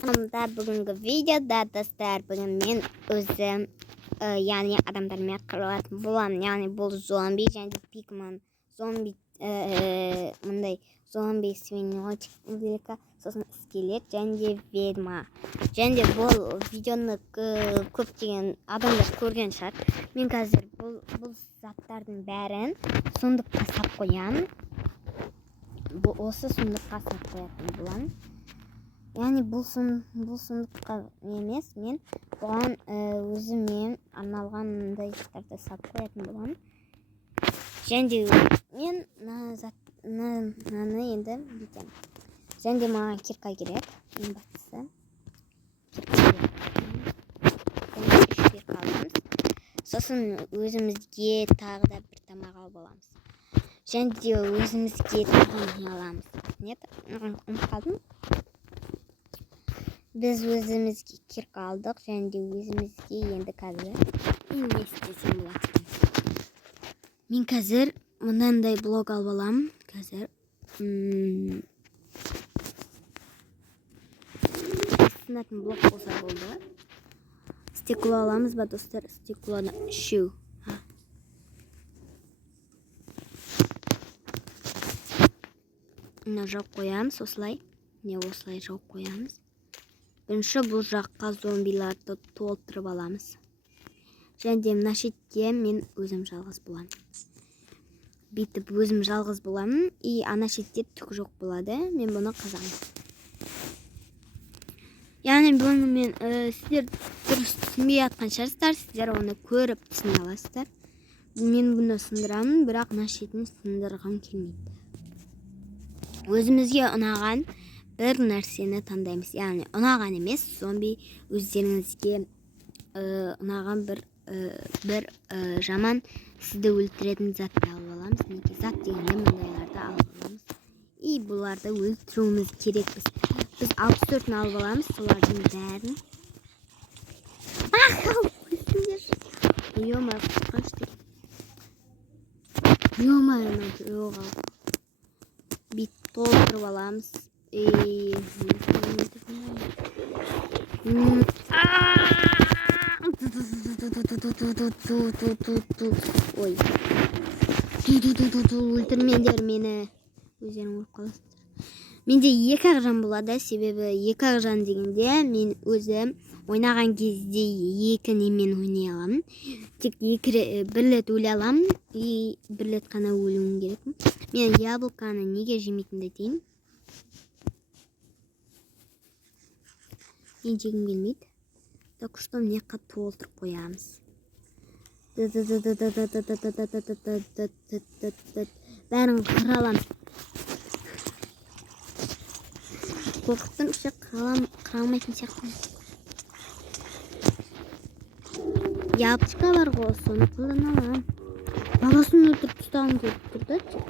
Kanalımda bugünkü videoda dostlar bugün men özüm yani adamlarмен qilib bo'lam. Yani bu zombi және pigman zombi мындай zombi свиночек велика сосын скелет және ведьма. Және бұл видеоны көптеген адамдар көрген шығар. Мен қазір бұл заттардың бәрін сундукка сап қоямын. Осы сундукка сап қоятын боламын. Yani бұл сұмдыққа емес, мен бұған өзіме арналған мындай заттарды сап қоятын боламын. Және мен мынаны енді бүйтемін. Және маған кирка керек, ең бастысы. Кирка аламыз. Сосын өзімізге тағы да бір тамақ алып аламыз. Және өзімізге тағы не аламыз. Нет, ұмытып қалдым. Biz özümüzге кирка алдық, және де өзімізге енді қазір не істесем болады. Мен қазір мынандай блок алып аламын. Қазір сынатын блок болса болды. Стекло аламыз ба достар? Стеклоны үшеу. Мына жауып қоямыз осылай. Не осылай жауып қоямыз. Бірінші бұл жаққа зомбиларды толтырып аламыз. Және де мына шетте мен өзім жалғыз боламын. Бүйтіп өзім жалғыз боламын. И ана шетте түк жоқ болады. Мен бұны қазамын. Яғни бұны мен сіздер дұрыс түсінбей жатқан шығарсыздар. Сіздер оны көріп түсіне аласыздар. Мен бұны сындырамын, бірақ ана шетін сындырғым келмейді. Өзімізге ұнаған бір нәрсені таңдаймыз. Яғни ұнаған емес, зомби өздеріңізге ұнаған бір жаман сізді өлтіретін затты алып аламыз. Неге зат дегенде мындайларды алып аламыз. И бұларды өлтіруіміз керекпіз. Біз 64-ін алып аламыз, солардың бәрін. Ё-ма, қашты. Ё-ма, бит толтырып аламыз. Ой. Өлтірмеңдер мені. Өздерің өліп қаласыздар. Менде екі ақ жан болады, себебі екі ақ жан дегенде мен өзім ойнаған кезде екі немен ойнай аламын. Тек бір рет өле аламын, и бір рет қана өлуім керек. Мен яблоканы неге жемейтінді дейін. Мен жегім келмейді. Так что мына жаққа толтырып қоямыз. Бәрін қыра аламыз. Қорқыптың іші қыра алмайтын сияқты. Яблочка бар ғой, соны қолдана аламын. Баласын өлтіріп тұстағым келіп тұр да тек.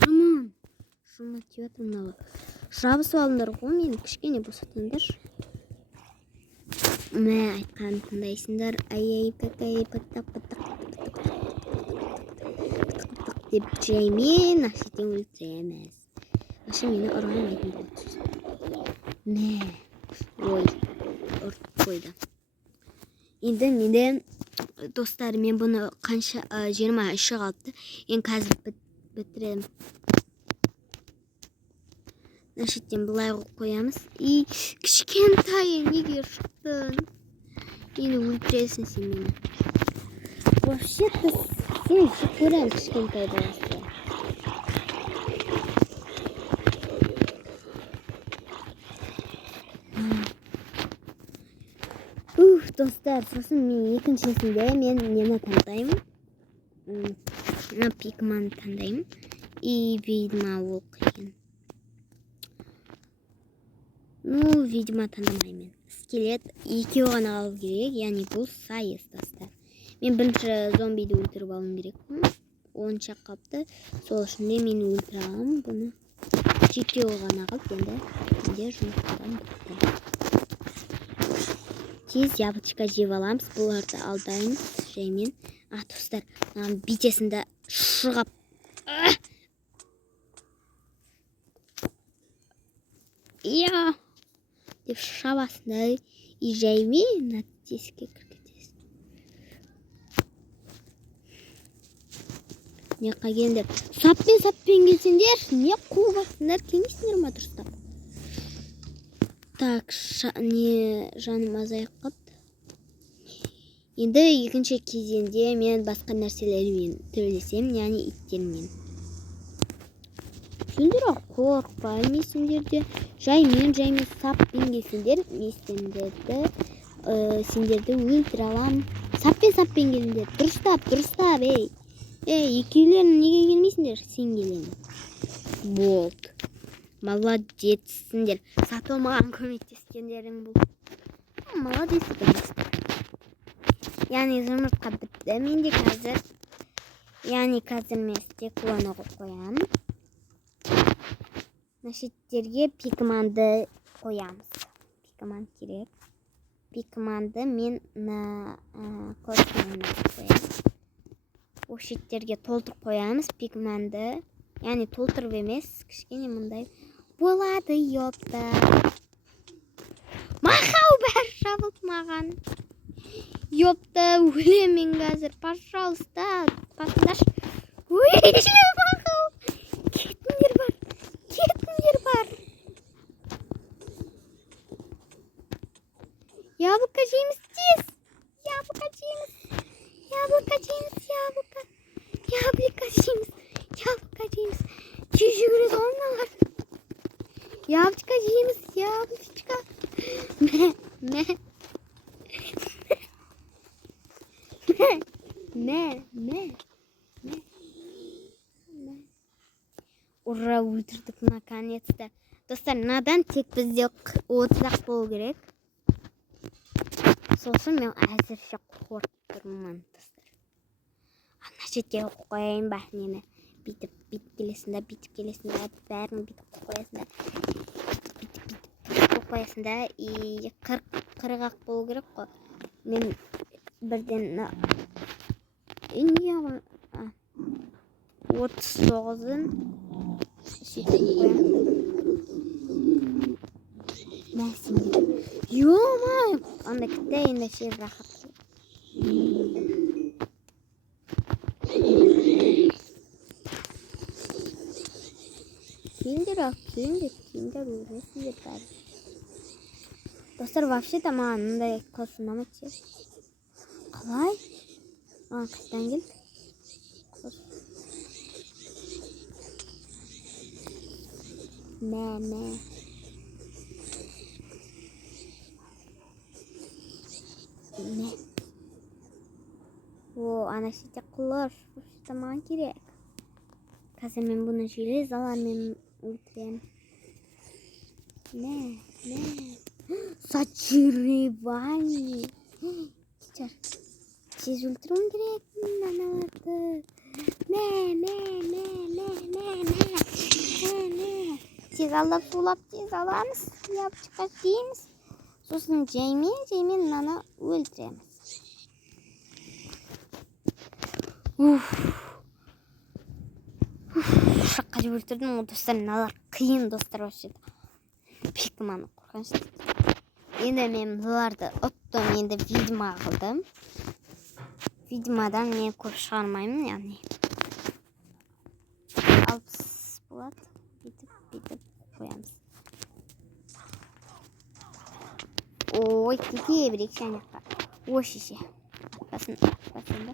Жаман. Шума тиятыр мыналы. Жабысып алыңдар ғой, мені кішкене босатыңдар. Мә айтқан тыңдайсыңдар. Ай-ай, пәк-ай, паттақ-паттақ деп жаймен ақшеттен өлтіреміз. Ашы мені ұрғанмайтын болды. Мә, ой, ұртып қойды. Енді менде достар, мен бұны қанша 23 қалыпты. Ең қазір бітіремін. Нашеттен бұлай қоямыз. И кішкентай неге шықтың? Енді өлтіресің сен мені. Вообще-то сен көрем кішкентай баласы. Достар, сосын мен екіншісінде мен нені таңдаймын? Пигман таңдаймын. И ведьма ол қиын. Ну, видимо, таңдамаймын. Скелет екеу ғана қалу керек, яғни бұл сайыс достар. Мен бірінші зомбиді өлтіріп алуым керек. 10 қалыпты. Сол үшін де мен өлтіре аламын бұны. Екеу ғана қалып, енді жұмыстарым бітті. Тез яблочка жеп аламыз, бұларды алдаймыз жаймен. Достар, битесінде шығып. иә деп шабасың и жаймен мына тесікке кіргізесің. Не келіңдер, саппен келсеңдер, не қуыватсыңдар, келмейсіңдер ма дұрыстап? Так, не жаным азайып қалды. Енді екінші кезеңде мен басқа нәрселермен төбелесем, яғни иттермен. Сендер қорықпаймысыңдар де, жаймен саппен келсеңдер, мен сендерді өлтіре аламын. Саппен келіңдер. Дұрыстап, ей. Екеулерің неге келмейсіңдер? Сен келемін. Болды. Молодецсіңдер. Сату маған көмектескендерің бұл. Молодецсіңдер. Яғни жұмыртқа бітті. Менде қазір. Яғни қазір мен стеклоны қоямын. Нашеттерге пигманды қоямыз. Пигман керек. Пигманды мен космонды қоямыз. Ошеттерге толтырып қоямыз пигманды. Яғни толтырып емес, кішкене мұндай болады, ёпта. Махау бәрі жабылды маған. Ёпта, өлемін қазір. Пожалуйста, пасындашы. Махау. Кетіңдер бар. Яблоко жейміз тез. Яблоко жейміз. Тез жүгіреді ғалмалар. Яблочко жейміз. Ура, өлтірдік наконец-то. Достар, надан тек бізде 30-ақ болу керек. Сосын мен әзірше қорқып тұрмын, достар. Ана жерге қояйын ба нені? Бүйтіп келесіңдер, бәрін бүйтіп қоясыңдар. И 40-ақ болу керек қой. Мен бірден 39-ын сөйтіп қоямын. Мәсіңдер. Ё-май, анда кітайында шер рахат. Келіңдер өлесіңдер бәрі. Достар, вообще-то маған мұндай қосынамайды. Қалай? Қайттан келді? Мә. Ана шетте құлаш. Вообще-то маған керек. Қазір мен бұны желез алармен өлтірем. Мә. Сочарование. Тез өлтіруім керек аналарды. Мә. Тез алдап сулап тез аламыз. Япчыққа жейміз. Сосын жаймен наны өлтіреміз. Шаққа жеп өлтірдім. Достар, мыналар қиын достар вообще-то. Пигманы қорқынышты. Енді мен бұларды ұттым, енді видеома қылдым. Видеомадан мен көп шығармаймын, яғни. 60 болады. Бүйтіп қоямыз. Ой, кете бір-екі шайнаққа. Ой, шеше. Атпасында.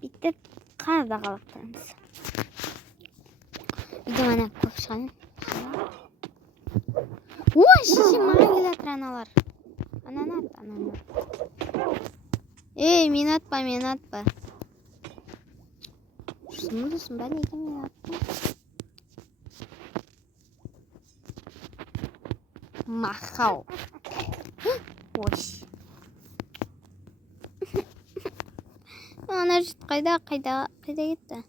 Бүйтіп қарда қалақтырамыз. Видеоманы көп шығармын. Ой, шеше, маған келатыр аналар. Ананы ат. Ей, мен атпа. Шынудысың ба, неге мен атпа? Махау. Ой. Ана жұрт қайда кетті?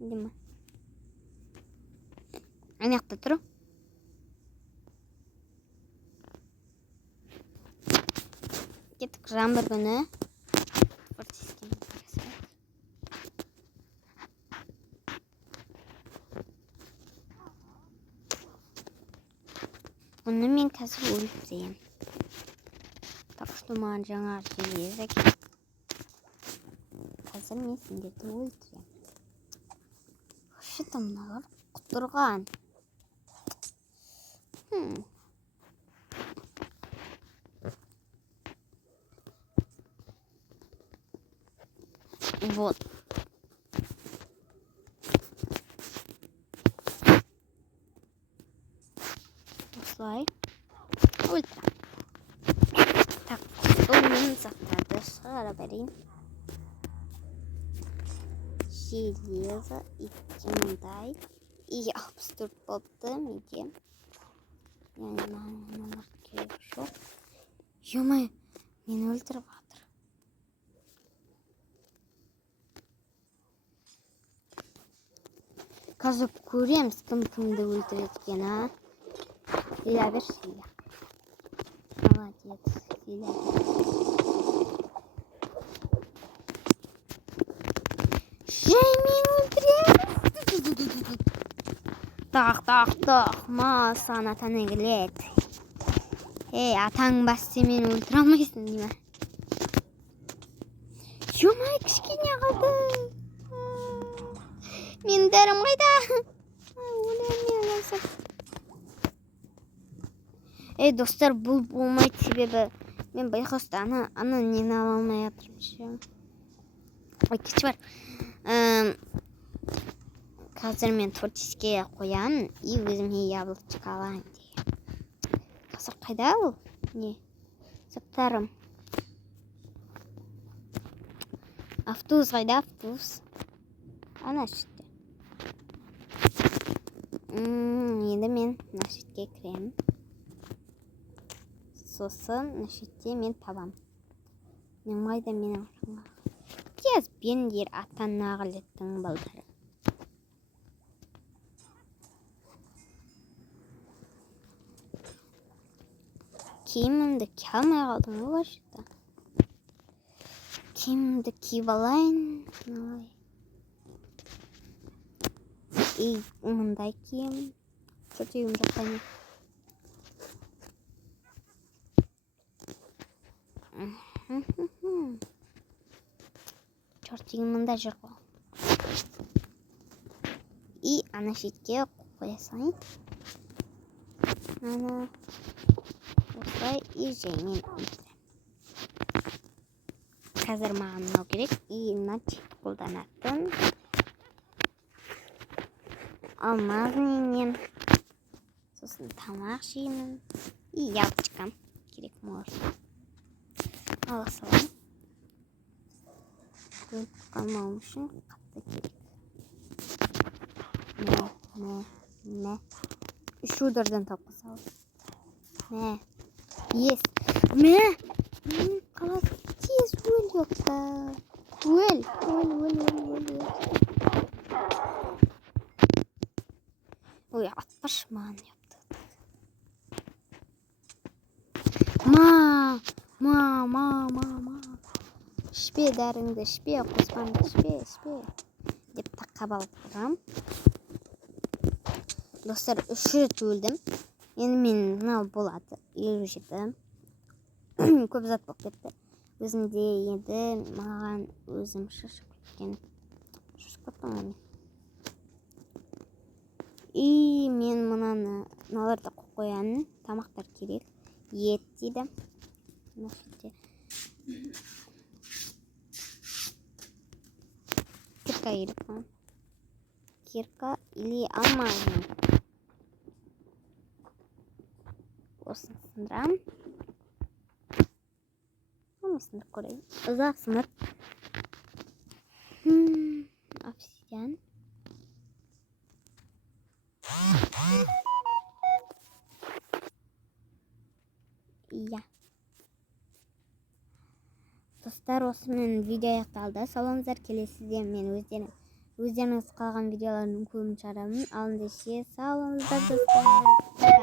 Деме. Аяқта тұру. Кеттік жаңбыр күні. Оны мен қазір өлтірем. Так что маған жаңа железо. Қазір мен сендерді өлтірем. Вообще-то мыналар құтырған. Вот. Осылай. Ультра. Так, мен заттарды шығара берейін. Железо, мындай. И 64 болыпты менде. Яғни мыналар керек жоқ. Ё-моё, мені өлтіріп жатыр. Қазір көреміз, кімді өлтіреді, а? Силя бер, Силя. Молодец, Силя. Жай, мен өлтіреміз. Так, масан атаны келет. Атаң басты мен өлтіре алмайсың, не ма? Ё-май, кішкене қалды. Мен дәрім қайда? Достар, бұл болмайды себебі мен байқоста аны нені ала алмай жатырмын. Ой, кеш бар. Қазір мен тортиске қоямын и өзіме яблочко алайын деген. Қазір қайда ол? Не? Заттарым. Автобус қайда? Автобус. Ана шетте. Енді мен мына шетке кіремін. Сосын мына шетте мен табам. Мен қайда менің артымда. Тез бендер атана қалеттің балдары. Киімімді кие алмай қалдым ғой вообще-то. Киімімді киіп алайын. И мындай киім. Чертегім жақайын. Чертегім мында жүр ғой. И ана шетке қоя салайын. Ана осылай и жаймен өлтірем. Қазір маған мынау керек. И мына чет қолданатын. Алмазменен. Сосын тамақ жеймін. И яблочкам керек может. Ала салайын. Өліп қалмауым үшін қатты керек. Мә. Үш удардан тапқа салды. Мә. Ес. Мә. Қаласы тез өл жоқта. Өл. Ой, атпаш маған yaptı. Ма. Ішпе дәріңді, ішпе, қоспанды, ішпе. Деп тақап алып тұрам. Достар, 3 рет өлдім. Енді мен мынау болады. 57. Көп зат болып кетті. Өзімде енді маған өзім шашып кеткен. Шашып кеттім оны. И мен мыналарды қояның. Тамақтар керек. Ет дейді. Кирка керек. Кирка или алмазный. Осын сындырам. Оны сындырып көрейін. Ұзақ сындырып. Обсидиан. Иә. Достар, осымен видео аяқталды. Саламыздар, келесіде мен өздеріңіз қалған видеолардың көбін шығарамын. Ал ендеше сау болыңыздар достар.